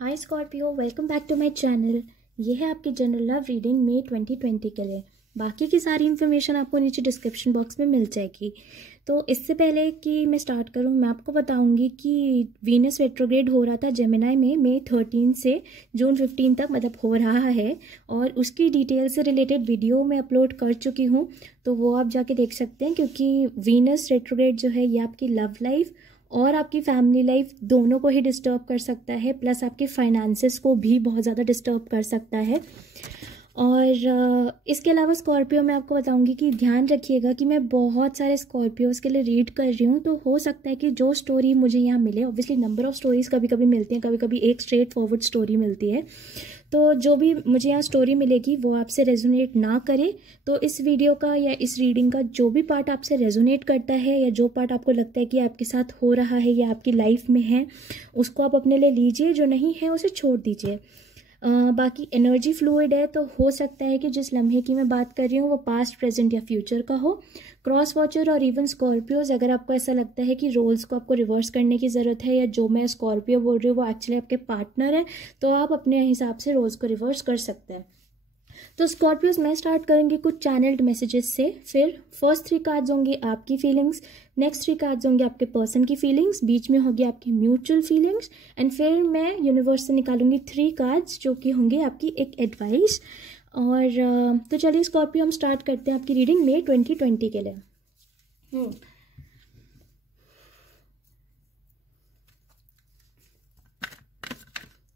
Hi Scorpio, welcome back to my channel. ये है आपकी जनरल लव रीडिंग मई 2020 के लिए। बाकी की सारी इन्फॉर्मेशन आपको नीचे डिस्क्रिप्शन बॉक्स में मिल जाएगी। तो इससे पहले कि मैं स्टार्ट करूं, मैं आपको बताऊंगी कि वीनस रेट्रोग्रेड हो रहा था जेमिनाई में मई 13 से जून 15 तक, मतलब हो रहा है। और उसकी डिटेल से रिलेटेड वीडियो मैं अपलोड कर चुकी हूँ, तो वो आप जाके देख सकते हैं। क्योंकि वीनस रेट्रोग्रेड जो है ये आपकी लव लाइफ और आपकी फैमिली लाइफ दोनों को ही डिस्टर्ब कर सकता है, प्लस आपके फाइनेंसेस को भी बहुत ज़्यादा डिस्टर्ब कर सकता है। और इसके अलावा स्कॉर्पियो मैं आपको बताऊंगी कि ध्यान रखिएगा कि मैं बहुत सारे स्कॉर्पियोज़ के लिए रीड कर रही हूँ, तो हो सकता है कि जो स्टोरी मुझे यहाँ मिले, ऑब्वियसली नंबर ऑफ़ स्टोरीज़ कभी कभी मिलती हैं, कभी कभी एक स्ट्रेट फॉरवर्ड स्टोरी मिलती है, तो जो भी मुझे यहाँ स्टोरी मिलेगी वो आपसे रेजोनेट ना करे। तो इस वीडियो का या इस रीडिंग का जो भी पार्ट आपसे रेजोनेट करता है या जो पार्ट आपको लगता है कि आपके साथ हो रहा है या आपकी लाइफ में है, उसको आप अपने लिए लीजिए, जो नहीं है उसे छोड़ दीजिए। बाकी एनर्जी फ्लूइड है, तो हो सकता है कि जिस लम्हे की मैं बात कर रही हूँ वो पास्ट, प्रेजेंट या फ्यूचर का हो। क्रॉस वॉचर और इवन स्कॉर्पियोज, अगर आपको ऐसा लगता है कि रोल्स को आपको रिवर्स करने की ज़रूरत है, या जो मैं स्कॉर्पियो बोल रही हूँ वो एक्चुअली आपके पार्टनर है, तो आप अपने हिसाब से रोल्स को रिवर्स कर सकते हैं। तो स्कॉर्पियोज मैं स्टार्ट करूंगी कुछ चैनल्ड मैसेजेस से। फिर फर्स्ट 3 कार्ड्स होंगी आपकी फीलिंग्स, नेक्स्ट 3 कार्ड्स होंगे आपके पर्सन की फीलिंग्स, बीच में होगी आपकी म्यूचुअल फीलिंग्स, एंड फिर मैं यूनिवर्स से निकालूंगी 3 कार्ड्स जो कि होंगे आपकी एक एडवाइस। और तो चलिए स्कॉर्पियो, हम स्टार्ट करते हैं आपकी रीडिंग मई 2020 के लिए।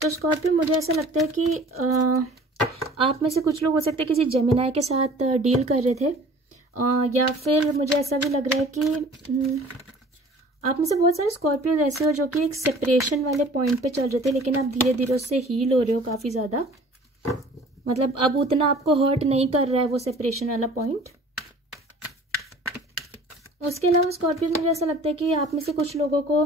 तो स्कॉर्पियो, मुझे ऐसा लगता है कि आप में से कुछ लोग हो सकते हैं किसी जेमिनाई के साथ डील कर रहे थे, या फिर मुझे ऐसा भी लग रहा है कि आप में से बहुत सारे स्कॉर्पियो ऐसे हो जो कि एक सेपरेशन वाले पॉइंट पे चल रहे थे, लेकिन आप धीरे धीरे उससे हील हो रहे हो काफ़ी ज़्यादा। मतलब अब उतना आपको हर्ट नहीं कर रहा है वो सेपरेशन वाला पॉइंट। उसके अलावा स्कॉर्पियो, मुझे ऐसा लगता है कि आप में से कुछ लोगों को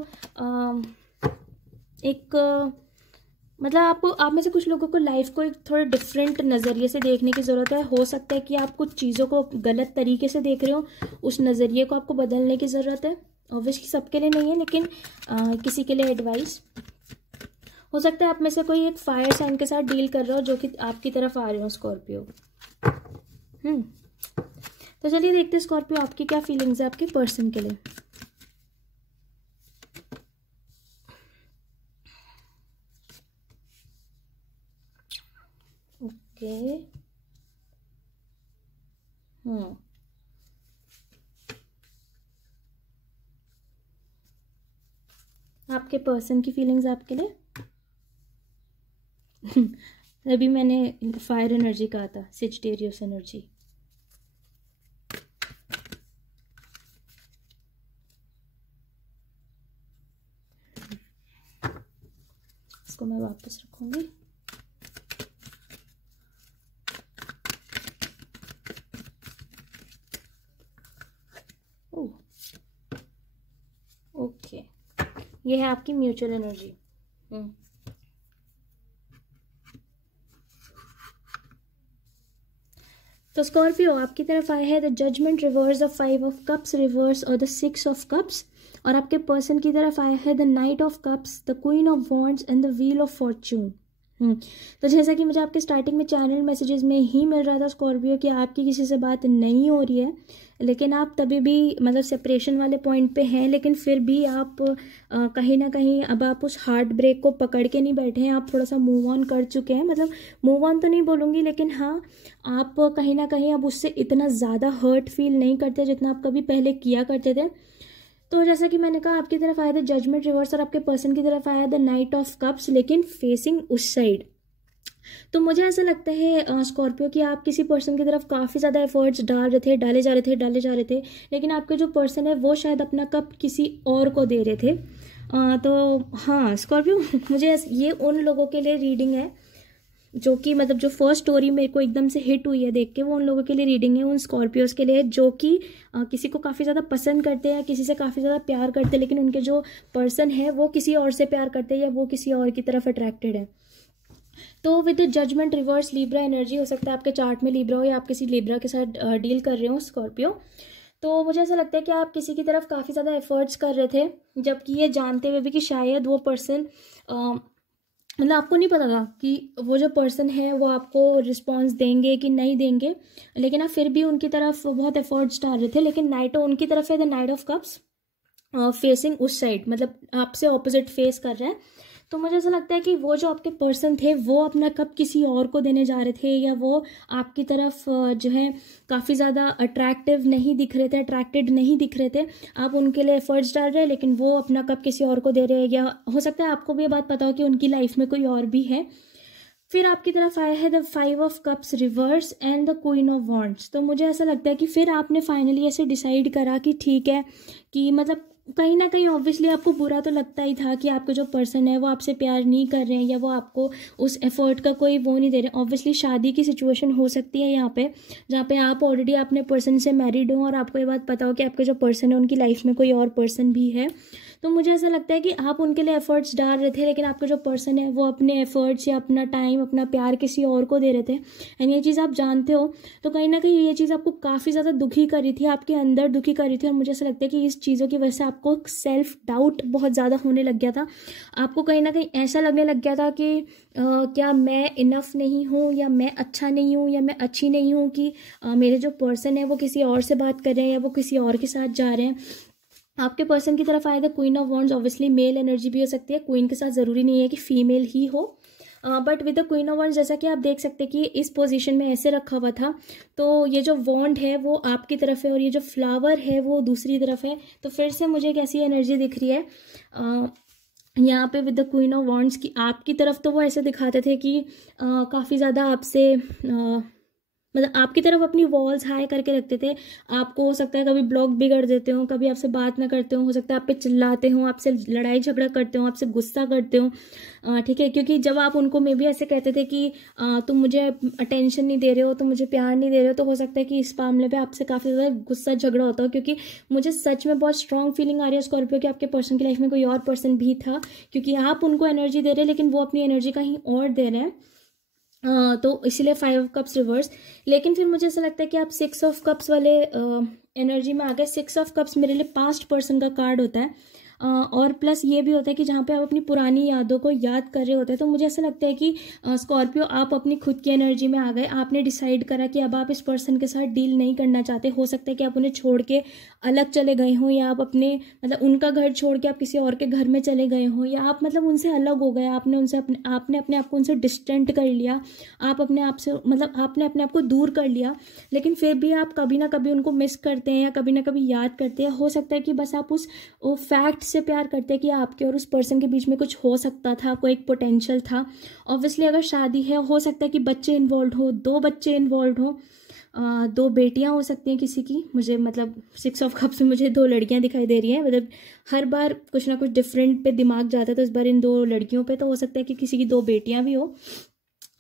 मतलब आप में से कुछ लोगों को लाइफ को एक थोड़े डिफरेंट नज़रिए से देखने की ज़रूरत है। हो सकता है कि आप कुछ चीज़ों को गलत तरीके से देख रहे हो, उस नज़रिए को आपको बदलने की ज़रूरत है। ऑब्वियसली सबके लिए नहीं है, लेकिन किसी के लिए एडवाइस हो सकता है। आप में से कोई एक फायर साइन के साथ डील कर रहे हो जो कि आपकी तरफ आ रहे हो स्कॉर्पियो। तो चलिए देखते हैं स्कॉर्पियो आपकी क्या फीलिंग्स है आपके पर्सन के लिए। ओके, आपके पर्सन की फीलिंग्स आपके लिए। अभी मैंने फायर एनर्जी कहा था, सेजिटेरियस एनर्जी। इसको मैं वापस रखूंगी। ओके, ये है आपकी म्यूचुअल एनर्जी। तो स्कॉर्पियो आपकी तरफ आया है the judgement reverse, the 5 of cups reverse और द 6 ऑफ कप्स। और आपके पर्सन की तरफ आया है the knight of cups, the queen of wands and the wheel of fortune. तो जैसा कि मुझे आपके स्टार्टिंग में चैनल मैसेजेस में ही मिल रहा था स्कॉर्पियो कि आपकी किसी से बात नहीं हो रही है, लेकिन आप तभी भी मतलब सेपरेशन वाले पॉइंट पे हैं, लेकिन फिर भी आप कहीं ना कहीं अब आप उस हार्ट ब्रेक को पकड़ के नहीं बैठे हैं, आप थोड़ा सा मूव ऑन कर चुके हैं। मतलब मूव ऑन तो नहीं बोलूँगी, लेकिन हाँ, आप कहीं ना कहीं अब उससे इतना ज़्यादा हर्ट फील नहीं करते जितना आप कभी पहले किया करते थे। तो जैसा कि मैंने कहा, आपकी तरफ आया था जजमेंट रिवर्स और आपके पर्सन की तरफ आया द नाइट ऑफ कप्स, लेकिन फेसिंग उस साइड। तो मुझे ऐसा लगता है स्कॉर्पियो कि आप किसी पर्सन की तरफ काफ़ी ज़्यादा एफर्ट्स डाले जा रहे थे, लेकिन आपके जो पर्सन है वो शायद अपना कप किसी और को दे रहे थे। तो हाँ स्कॉर्पियो, मुझे ये उन लोगों के लिए रीडिंग है जो कि मतलब जो फर्स्ट स्टोरी मेरे को एकदम से हिट हुई है देख के, वो उन लोगों के लिए रीडिंग है, उन स्कॉर्पियोज के लिए जो कि किसी को काफ़ी ज़्यादा पसंद करते हैं, किसी से काफ़ी ज़्यादा प्यार करते हैं, लेकिन उनके जो पर्सन है वो किसी और से प्यार करते हैं या वो किसी और की तरफ अट्रैक्टेड है। तो with judgement reverse Libra energy, हो सकता है आपके चार्ट में लिब्रा हो या आप किसी लिब्रा के साथ डील कर रहे हो स्कॉर्पियो। तो मुझे ऐसा लगता है कि आप किसी की तरफ काफ़ी ज़्यादा एफर्ट्स कर रहे थे, जबकि ये जानते हुए भी कि शायद वो पर्सन मतलब आपको नहीं पता था कि वो जो पर्सन है वो आपको रिस्पॉन्स देंगे कि नहीं देंगे, लेकिन आप फिर भी उनकी तरफ बहुत एफर्ट्स डाल रहे थे। लेकिन नाइट उनकी तरफ है the knight of cups facing उस साइड, मतलब आपसे ऑपोजिट फेस कर रहा है। तो मुझे ऐसा लगता है कि वो जो आपके पर्सन थे वो अपना कप किसी और को देने जा रहे थे, या वो आपकी तरफ जो है काफ़ी ज़्यादा अट्रैक्टिव नहीं दिख रहे थे, अट्रैक्टेड नहीं दिख रहे थे। आप उनके लिए एफर्ट्स डाल रहे हैं लेकिन वो अपना कप किसी और को दे रहे हैं, या हो सकता है आपको भी ये बात पता हो कि उनकी लाइफ में कोई और भी है। फिर आपकी तरफ आया है the 5 of cups reverse and the queen of wands. तो मुझे ऐसा लगता है कि फिर आपने फाइनली ऐसे डिसाइड करा कि ठीक है, कि मतलब कहीं ना कहीं ऑब्वियसली आपको बुरा तो लगता ही था कि आपके जो पर्सन है वो आपसे प्यार नहीं कर रहे हैं, या वो आपको उस एफर्ट का कोई वो नहीं दे रहे। ऑब्वियसली शादी की सिचुएशन हो सकती है यहाँ पे, जहाँ पे आप ऑलरेडी अपने पर्सन से मैरिड हो और आपको ये बात पता हो कि आपके जो पर्सन है उनकी लाइफ में कोई और पर्सन भी है। तो मुझे ऐसा लगता है कि आप उनके लिए एफर्ट्स डाल रहे थे, लेकिन आपका जो पर्सन है वो अपने एफर्ट्स या अपना टाइम, अपना प्यार किसी और को दे रहे थे। एंड ये चीज़ आप जानते हो, तो कहीं ना कहीं ये चीज़ आपको काफ़ी ज़्यादा दुखी कर रही थी, आपके अंदर दुखी कर रही थी। और मुझे ऐसा लगता है कि इस चीज़ों की वजह से आपको सेल्फ डाउट बहुत ज़्यादा होने लग गया था। आपको कहीं ना कहीं ऐसा लगने लग गया था कि क्या मैं इनफ नहीं हूँ, या मैं अच्छा नहीं हूँ, या मैं अच्छी नहीं हूँ, कि मेरे जो पर्सन है वो किसी और से बात कर रहे हैं या वो किसी और के साथ जा रहे हैं। आपके पर्सन की तरफ आए the queen of wands, obviously mail energy भी हो सकती है, क्वीन के साथ ज़रूरी नहीं है कि फीमेल ही हो। But with the queen of wands जैसा कि आप देख सकते हैं कि इस पोजीशन में ऐसे रखा हुआ था, तो ये जो वॉन्ड है वो आपकी तरफ है और ये जो फ्लावर है वो दूसरी तरफ है। तो फिर से मुझे एक ऐसी एनर्जी दिख रही है यहाँ पे with the queen of wands की आपकी तरफ। तो वो ऐसे दिखाते थे कि काफ़ी ज़्यादा आपसे मतलब आपकी तरफ अपनी वॉल्स हाई करके रखते थे। आपको हो सकता है कभी ब्लॉक बिगड़ देते हो, कभी आपसे बात ना करते हो सकता है आप पे चिल्लाते हो, आपसे लड़ाई झगड़ा करते हो, आपसे गुस्सा करते हो, ठीक है। क्योंकि जब आप उनको मे भी ऐसे कहते थे कि तुम मुझे अटेंशन नहीं दे रहे हो, तुम मुझे प्यार नहीं दे रहे हो, तो हो सकता है कि इस मामले पे आपसे काफ़ी ज़्यादा गुस्सा झगड़ा होता हो। क्योंकि मुझे सच में बहुत स्ट्रॉन्ग फीलिंग आ रही है स्कॉर्पियो कि आपके पर्सन की लाइफ में कोई और पर्सन भी था, क्योंकि आप उनको एनर्जी दे रहे हैं लेकिन वो अपनी एनर्जी कहीं और दे रहे हैं। तो इसलिए 5 ऑफ कप्स रिवर्स। लेकिन फिर मुझे ऐसा लगता है कि आप 6 ऑफ कप्स वाले एनर्जी में आ गए। 6 ऑफ कप्स मेरे लिए पास्ट पर्सन का कार्ड होता है, और प्लस ये भी होता है कि जहाँ पे आप अपनी पुरानी यादों को याद कर रहे होते हैं। तो मुझे ऐसा लगता है कि स्कॉर्पियो आप अपनी खुद की एनर्जी में आ गए। आपने डिसाइड करा कि अब आप इस पर्सन के साथ डील नहीं करना चाहते। हो सकता है कि आप उन्हें छोड़ के अलग चले गए हों, या आप अपने मतलब उनका घर छोड़ के आप किसी और के घर में चले गए हों, या आप मतलब उनसे अलग हो गए, आपने अपने आप को उनसे डिस्टेंट कर लिया, आप अपने आप से मतलब आपने अपने आप को दूर कर लिया। लेकिन फिर भी आप कभी ना कभी उनको मिस करते हैं या कभी ना कभी याद करते हैं। हो सकता है कि बस आप उस फैक्ट से प्यार करते हैं कि आपके और उस पर्सन के बीच में कुछ हो सकता था, कोई एक पोटेंशियल था। ऑब्वियसली अगर शादी है, हो सकता है कि बच्चे इन्वॉल्व हो, 2 बच्चे इन्वॉल्व हो, 2 बेटियां हो सकती हैं किसी की। मुझे मतलब 6 ऑफ कप्स में मुझे 2 लड़कियां दिखाई दे रही हैं। मतलब हर बार कुछ ना कुछ डिफरेंट पे दिमाग जाता है, तो इस बार इन 2 लड़कियों पे। तो हो सकता है कि किसी की 2 बेटियां भी हो,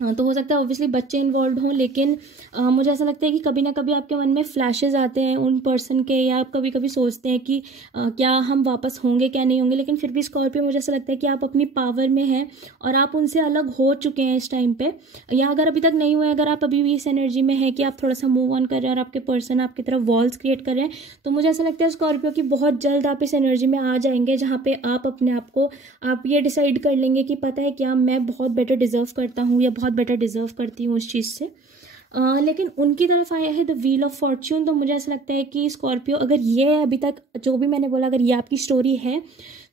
तो हो सकता है ऑब्वियसली बच्चे इन्वॉल्व हों। लेकिन मुझे ऐसा लगता है कि कभी ना कभी आपके मन में फ्लैशेस आते हैं उन पर्सन के, या आप कभी कभी सोचते हैं कि क्या हम वापस होंगे क्या नहीं होंगे। लेकिन फिर भी स्कॉर्पियो मुझे ऐसा लगता है कि आप अपनी पावर में हैं और आप उनसे अलग हो चुके हैं इस टाइम पे, या अगर अभी तक नहीं हुए, अगर आप अभी भी इस एनर्जी में है कि आप थोड़ा सा मूव ऑन कर रहे हैं और आपके पर्सन आपकी तरफ वॉल्स क्रिएट कर रहे हैं, तो मुझे ऐसा लगता है स्कॉर्पियो कि बहुत जल्द आप इस एनर्जी में आ जाएंगे जहाँ पे आप अपने आप को आप ये डिसाइड कर लेंगे कि पता है क्या, मैं बहुत बेटर डिजर्व करता हूँ या बहुत बेटर डिजर्व करती हूँ उस चीज़ से। लेकिन उनकी तरफ आया है द व्हील ऑफ फॉर्च्यून। तो मुझे ऐसा लगता है कि स्कॉर्पियो अगर ये अभी तक जो भी मैंने बोला अगर ये आपकी स्टोरी है,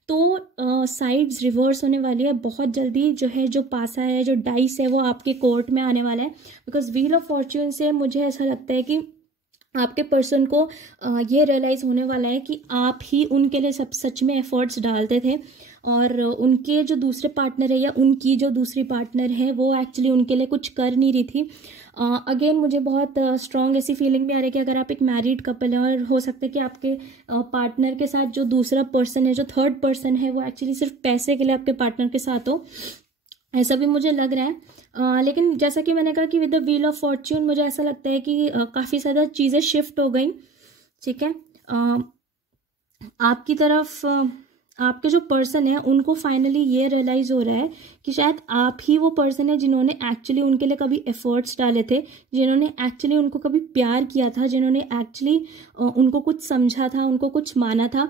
तो साइड्स रिवर्स होने वाली है बहुत जल्दी। जो है जो पासा है, जो डाइस है, वो आपके कोर्ट में आने वाला है। बिकॉज व्हील ऑफ फॉर्च्यून से मुझे ऐसा लगता है कि आपके पर्सन को ये रियलाइज़ होने वाला है कि आप ही उनके लिए सब सच में एफर्ट्स डालते थे, और उनके जो दूसरे पार्टनर है या उनकी जो दूसरी पार्टनर है वो एक्चुअली उनके लिए कुछ कर नहीं रही थी। अगेन मुझे बहुत स्ट्रॉन्ग ऐसी फीलिंग भी आ रही है कि अगर आप एक मैरिड कपल हैं और हो सकता है कि आपके पार्टनर के साथ जो दूसरा पर्सन है, जो थर्ड पर्सन है, वो एक्चुअली सिर्फ पैसे के लिए आपके पार्टनर के साथ हो, ऐसा भी मुझे लग रहा है। लेकिन जैसा कि मैंने कहा कि with the wheel of Fortune मुझे ऐसा लगता है कि काफ़ी ज़्यादा चीज़ें शिफ्ट हो गई, ठीक है। आपकी तरफ आपके जो पर्सन है उनको फाइनली ये रियलाइज़ हो रहा है कि शायद आप ही वो पर्सन है जिन्होंने एक्चुअली उनके लिए कभी एफर्ट्स डाले थे, जिन्होंने एक्चुअली उनको कभी प्यार किया था, जिन्होंने एक्चुअली उनको कुछ समझा था, उनको कुछ माना था।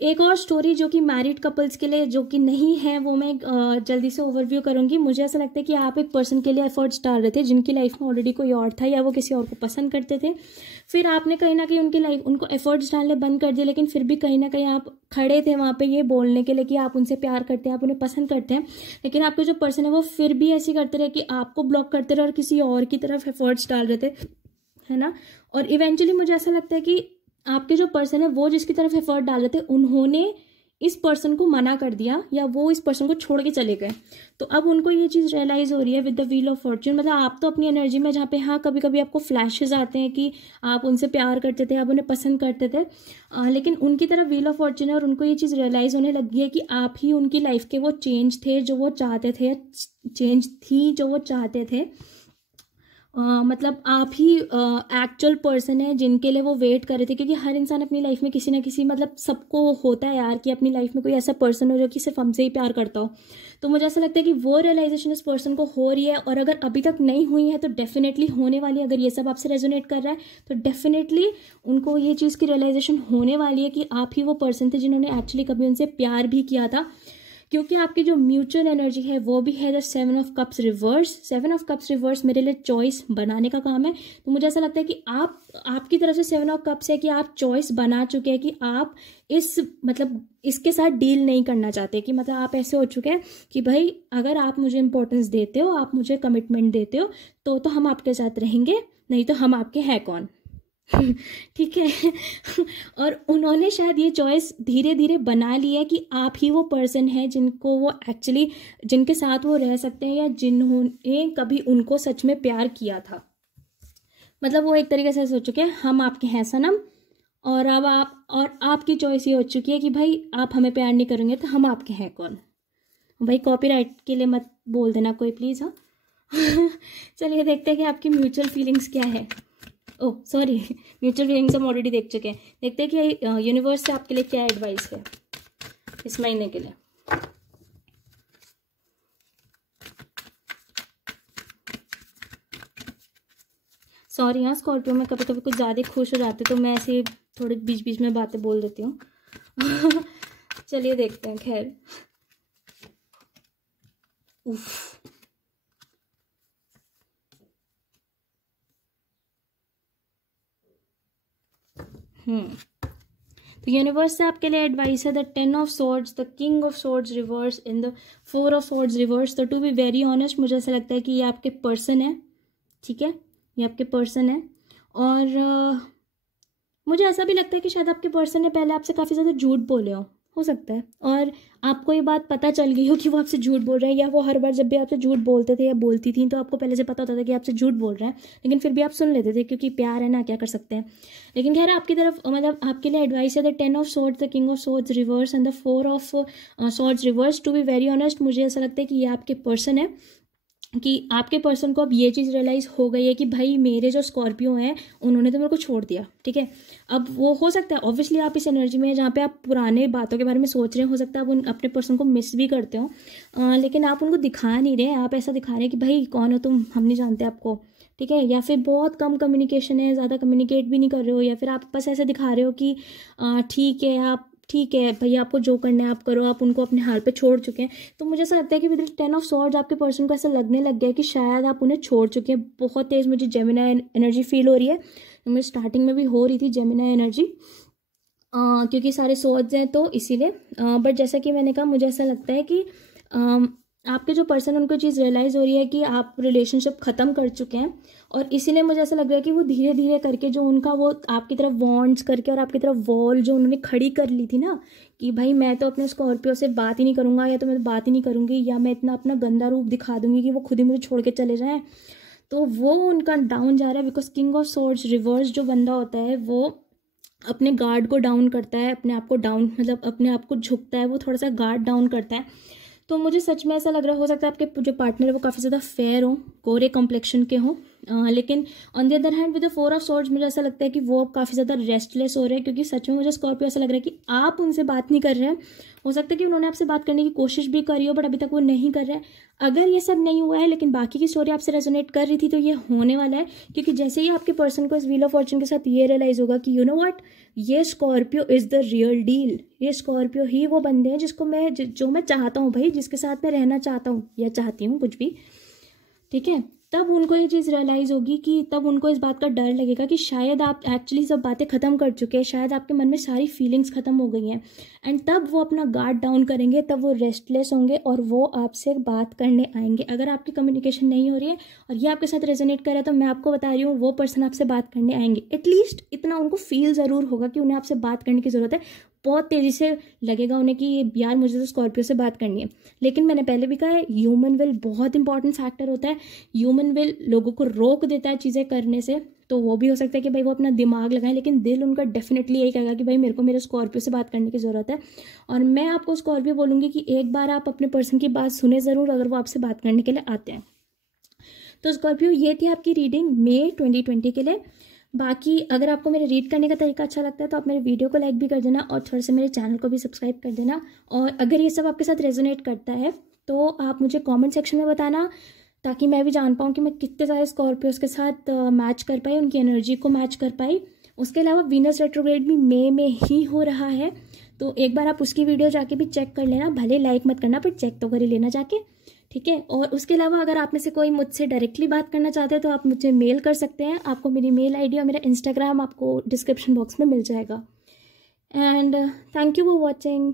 एक और स्टोरी जो कि मैरिड कपल्स के लिए जो कि नहीं है, वो मैं जल्दी से ओवरव्यू करूंगी। मुझे ऐसा लगता है कि आप एक पर्सन के लिए एफर्ट्स डाल रहे थे जिनकी लाइफ में ऑलरेडी कोई और था या वो किसी और को पसंद करते थे, फिर आपने कहीं ना कहीं उनको एफर्ट्स डालने बंद कर दिए, लेकिन फिर भी कहीं ना कहीं आप खड़े थे वहाँ पे ये बोलने के लिए कि आप उनसे प्यार करते हैं, आप उन्हें पसंद करते हैं, लेकिन आपके जो पर्सन है वो फिर भी ऐसे करते रहे कि आपको ब्लॉक करते रहे और किसी और की तरफ एफर्ट्स डाल रहे थे, है ना। और इवेंचुअली मुझे ऐसा लगता है कि आपके जो पर्सन है वो जिसकी तरफ एफर्ट डाल रहे थे उन्होंने इस पर्सन को मना कर दिया या वो इस पर्सन को छोड़ के चले गए। तो अब उनको ये चीज़ रियलाइज़ हो रही है with the wheel of Fortune. मतलब आप तो अपनी एनर्जी में, जहाँ पे हाँ कभी कभी आपको फ्लैशेस आते हैं कि आप उनसे प्यार करते थे, आप उन्हें पसंद करते थे, लेकिन उनकी तरफ व्हील ऑफ फॉर्च्यून है और उनको ये चीज़ रियलाइज़ होने लगी है कि आप ही उनकी लाइफ के वो चेंज थे जो वो चाहते थे, चेंज थी जो वो चाहते थे। मतलब आप ही एक्चुअल पर्सन है जिनके लिए वो वेट कर रहे थे, क्योंकि हर इंसान अपनी लाइफ में किसी ना किसी, मतलब सबको होता है यार कि अपनी लाइफ में कोई ऐसा पर्सन हो जो कि सिर्फ हमसे ही प्यार करता हो। तो मुझे ऐसा लगता है कि वो रियलाइजेशन इस पर्सन को हो रही है, और अगर अभी तक नहीं हुई है तो डेफिनेटली होने वाली है। अगर ये सब आपसे रेजोनेट कर रहा है तो डेफिनेटली उनको ये चीज़ की रियलाइजेशन होने वाली है कि आप ही वो पर्सन थे जिन्होंने एक्चुअली कभी उनसे प्यार भी किया था, क्योंकि आपकी जो म्यूचुअल एनर्जी है वो भी है the 7 of cups reverse. 7 of cups reverse मेरे लिए चॉइस बनाने का काम है। तो मुझे ऐसा लगता है कि आपकी तरफ से 7 ऑफ कप्स है कि आप चॉइस बना चुके हैं कि आप इसके साथ डील नहीं करना चाहते, कि मतलब आप ऐसे हो चुके हैं कि भाई अगर आप मुझे इंपॉर्टेंस देते हो, आप मुझे कमिटमेंट देते हो तो हम आपके साथ रहेंगे, नहीं तो हम आपके हैं कौन। ठीक है। और उन्होंने शायद ये चॉइस धीरे धीरे बना ली है कि आप ही वो पर्सन है जिनको वो एक्चुअली, जिनके साथ वो रह सकते हैं या जिन्होंने कभी उनको सच में प्यार किया था। मतलब वो एक तरीके से सोच चुके हैं हम आपके हैं सनम, और अब आपकी चॉइस ये हो चुकी है कि भाई आप हमें प्यार नहीं करेंगे तो हम आपके हैं कौन। भाई कॉपीराइट के लिए मत बोल देना कोई प्लीज़। हाँ। चलिए देखते हैं कि आपकी म्यूचुअल फीलिंग्स क्या है। ओह सॉरी, म्यूचुअल फीलिंग्स हम ऑलरेडी देख चुके हैं। देखते हैं कि यूनिवर्स से आपके लिए क्या एडवाइस है इस महीने के लिए। सॉरी हाँ स्कॉर्पियो, में कभी कभी कुछ ज़्यादा खुश हो जाते तो मैं ऐसे थोड़े बीच बीच में बातें बोल देती हूँ। चलिए देखते हैं। खैर उफ, तो यूनिवर्स से आपके लिए एडवाइस है the 10 of swords, the king of swords reverse in the 4 of swords reverse. तो टू बी वेरी ऑनेस्ट मुझे ऐसा लगता है कि ये आपके पर्सन है, ठीक है, ये आपके पर्सन है। और मुझे ऐसा भी लगता है कि शायद आपके पर्सन ने पहले आपसे काफ़ी ज़्यादा झूठ बोले हो सकता है, और आपको ये बात पता चल गई हो कि वो आपसे झूठ बोल रहे हैं, या वो हर बार जब भी आपसे झूठ बोलते थे या बोलती थी तो आपको पहले से पता होता था कि आपसे झूठ बोल रहे हैं, लेकिन फिर भी आप सुन लेते थे क्योंकि प्यार है ना, क्या कर सकते हैं। लेकिन खैर आपकी तरफ, मतलब आपके लिए एडवाइस है the 10 of swords, the king of swords reverse and the 4 of swords reverse. To be very honest मुझे ऐसा लगता है कि ये आपके पर्सन है, कि आपके पर्सन को अब ये चीज़ रियलाइज़ हो गई है कि भाई मेरे जो स्कॉर्पियो हैं उन्होंने तो मेरे को छोड़ दिया, ठीक है। अब वो हो सकता है ऑब्वियसली आप इस एनर्जी में जहाँ पे आप पुराने बातों के बारे में सोच रहे हो सकता है आप अपने पर्सन को मिस भी करते हो, लेकिन आप उनको दिखा नहीं रहे। आप ऐसा दिखा रहे हैं कि भाई कौन हो तुम, हम नहीं जानते आपको, ठीक है। या फिर बहुत कम कम्युनिकेशन है, ज़्यादा कम्युनिकेट भी नहीं कर रहे हो, या फिर आप बस ऐसे दिखा रहे हो कि ठीक है भैया आपको जो करना है आप करो, आप उनको अपने हाल पे छोड़ चुके हैं। तो मुझे ऐसा लगता है कि विद 10 ऑफ सॉर्ड्स आपके पर्सन को ऐसा लगने लग गया है कि शायद आप उन्हें छोड़ चुके हैं। बहुत तेज़ मुझे जेमिनी एनर्जी फील हो रही है, मुझे स्टार्टिंग में भी हो रही थी जेमिनी एनर्जी, क्योंकि सारे सॉर्ड्स हैं तो इसीलिए। बट जैसा कि मैंने कहा मुझे ऐसा लगता है कि आपके जो पर्सन उनको चीज़ रियलाइज़ हो रही है कि आप रिलेशनशिप ख़त्म कर चुके हैं, और इसीलिए मुझे ऐसा लग रहा है कि वो धीरे धीरे करके जो उनका वो आपकी तरफ वॉन्ट्स करके और आपकी तरफ वॉल जो उन्होंने खड़ी कर ली थी ना कि भाई मैं तो अपने स्कॉर्पियो से बात ही नहीं करूँगा, या तो मैं बात ही नहीं करूँगी, या मैं इतना अपना गंदा रूप दिखा दूंगी कि वो खुद ही मुझे छोड़ के चले जाएँ, तो वो उनका डाउन जा रहा है। Because king of swords reverse जो बंदा होता है वो अपने गार्ड को डाउन करता है, अपने आप को डाउन, मतलब अपने आप को झुकता है, वो थोड़ा सा गार्ड डाउन करता है। तो मुझे सच में ऐसा लग रहा हो सकता है आपके जो पार्टनर है वो काफ़ी ज़्यादा फेयर हो, गोरे कॉम्प्लेक्शन के हों, लेकिन on the other hand with the 4 of swords मुझे ऐसा लगता है कि वो अब काफ़ी ज़्यादा रेस्टलेस हो रहे हैं, क्योंकि सच में मुझे स्कॉर्पियो ऐसा लग रहा है कि आप उनसे बात नहीं कर रहे हैं। हो सकता है कि उन्होंने आपसे बात करने की कोशिश भी करी हो, बट अभी तक वो नहीं कर रहे हैं। अगर ये सब नहीं हुआ है लेकिन बाकी की स्टोरी आपसे रेजोनेट कर रही थी, तो ये होने वाला है, क्योंकि जैसे ही आपके पर्सन को इस व्हील ऑफ फॉर्चून के साथ ये रियलाइज होगा कि यू नो व्हाट, ये Scorpio is the real deal, ये स्कॉर्पियो ही वो बंदे हैं जिसको मैं जो मैं चाहता हूँ भाई, जिसके साथ मैं रहना चाहता हूँ या चाहती हूँ, कुछ भी, ठीक है। तब उनको ये चीज़ रियलाइज़ होगी कि तब उनको इस बात का डर लगेगा कि शायद आप एक्चुअली सब बातें ख़त्म कर चुके हैं, शायद आपके मन में सारी फीलिंग्स ख़त्म हो गई हैं। एंड तब वो अपना गार्ड डाउन करेंगे, तब वो रेस्टलेस होंगे और वो आपसे बात करने आएंगे। अगर आपकी कम्युनिकेशन नहीं हो रही है और ये आपके साथ रेजोनेट कर रहा है, तो मैं आपको बता रही हूँ वो पर्सन आपसे बात करने आएंगे। एटलीस्ट इतना उनको फील ज़रूर होगा कि उन्हें आपसे बात करने की ज़रूरत है। बहुत तेज़ी से लगेगा उन्हें कि यार मुझे तो स्कॉर्पियो से बात करनी है। लेकिन मैंने पहले भी कहा है, ह्यूमन विल बहुत इंपॉर्टेंट फैक्टर होता है। ह्यूमन विल लोगों को रोक देता है चीज़ें करने से। तो वो भी हो सकता है कि भाई वो अपना दिमाग लगाएं, लेकिन दिल उनका डेफिनेटली यही कहेगा कि भाई मेरे को मेरे स्कॉर्पियो से बात करने की ज़रूरत है। और मैं आपको स्कॉर्पियो बोलूँगी कि एक बार आप अपने पर्सन की बात सुने ज़रूर, अगर वो आपसे बात करने के लिए आते हैं। तो स्कॉर्पियो, ये थी आपकी रीडिंग मई 2020 के लिए। बाकी अगर आपको मेरे रीड करने का तरीका अच्छा लगता है तो आप मेरे वीडियो को लाइक भी कर देना और थोड़ा सा मेरे चैनल को भी सब्सक्राइब कर देना। और अगर ये सब आपके साथ रेजोनेट करता है तो आप मुझे कमेंट सेक्शन में बताना, ताकि मैं भी जान पाऊँ कि मैं कितने सारे स्कॉर्पियोज के साथ मैच कर पाई, उनकी एनर्जी को मैच कर पाई। उसके अलावा वीनस रेट्रोग्रेड भी मई में ही हो रहा है, तो एक बार आप उसकी वीडियो जाके भी चेक कर लेना। भले लाइक मत करना पर चेक तो कर ही लेना जाके, ठीक है। और उसके अलावा अगर आप में से कोई मुझसे डायरेक्टली बात करना चाहते हैं तो आप मुझे मेल कर सकते हैं। आपको मेरी मेल आईडी और मेरा इंस्टाग्राम आपको डिस्क्रिप्शन बॉक्स में मिल जाएगा। And thank you for watching.